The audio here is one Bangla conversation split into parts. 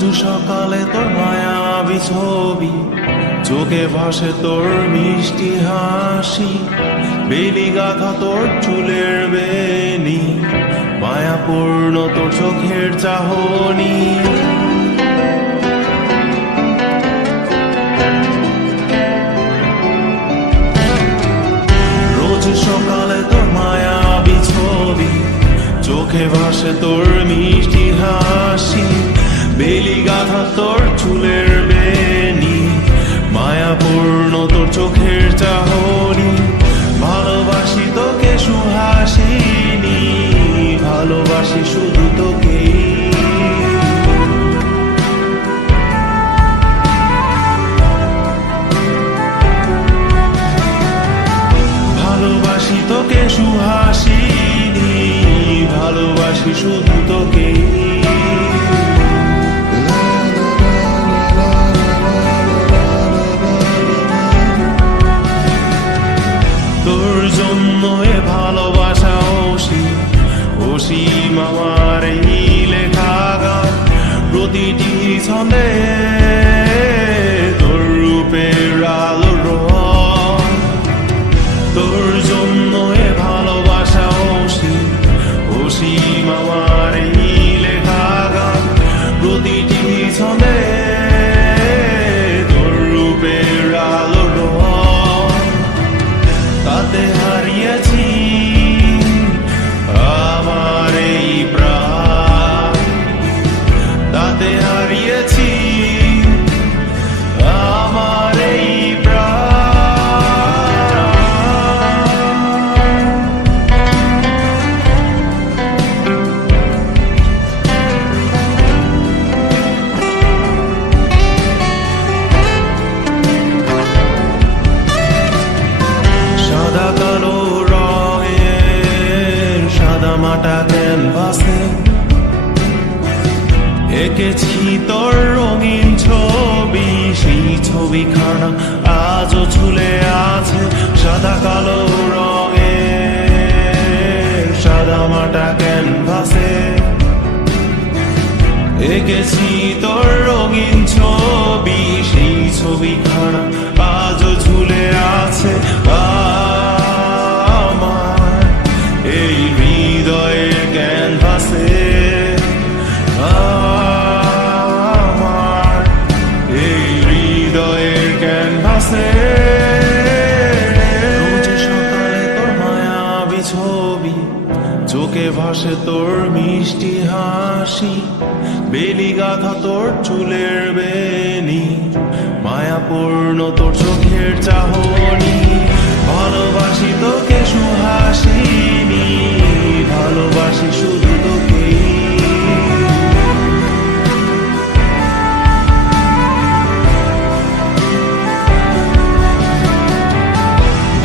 রোজ সকালে তোর মায়াবী ছবি, চোখে ভাসে তোর মিষ্টি হাসি, বেলি গাথা তোর চুলের বেনি, মায়াপূর্ণ তোর চোখের চাহনি। রোজ সকালে তোর মায়াবী ছবি, চোখে ভাসে তোর মিষ্টি হাসি, বেলি গাথা তোর চুলের বেনি, মায়াপূর্ণ তোর চোখের চাহনি। ভালোবাসি তোকে সুহাসিনী, ভালোবাসি শুধু তোকেই। ভালোবাসি তোকে সুহাসিনী, ভালোবাসি শুধু তোকেই। তোর জন্য এ ভালোবাসা অসীম আমার এই লেখা গান, প্রতিটি ছন্দে তোর রূপের আলো রং। তোর জন্য এ ভালোবাসা অসীম আমার এই লেখা গান, প্রতিটি ছন্দে তোর রূপের আলো রং। তাতে হারিয়েছি আমার এই প্রাণ, তাতে হারিয়েছি আমার এই সাদা কালো রঙের সাদামাটা ক্যানভাসে এঁকেছি তোর রঙিন ছবি, সেই ছবিখানা আজও ঝুলে আছে। সাদা কালো রঙের সাদামাটা ক্যানভাসে এঁকেছি তোর রঙিন ছবি, সেই ছবিখানা আজও ঝুলে আছে আমার এই হৃদয়ের ক্যানভাসে। আমার এই হৃদয়ের ক্যানভাসে। রোজ সকালে তোর মায়াবী ছবি, চোখে ভাসে তোর মিষ্টি হাসি, বেলি গাথা তোর চুলের বেনি, মায়াপূর্ণ তোর চোখের চাহনি। ভালোবাসি তোকে সুহাসিনী, ভালোবাসি শুধু তোকেই।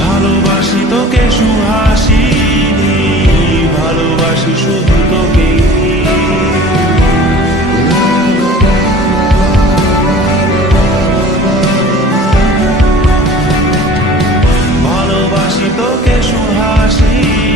ভালোবাসি তোকে সুহাসিনী, ভালোবাসি শুধু তোকেই। ভালোবাসি তোকে সুহাসিনী,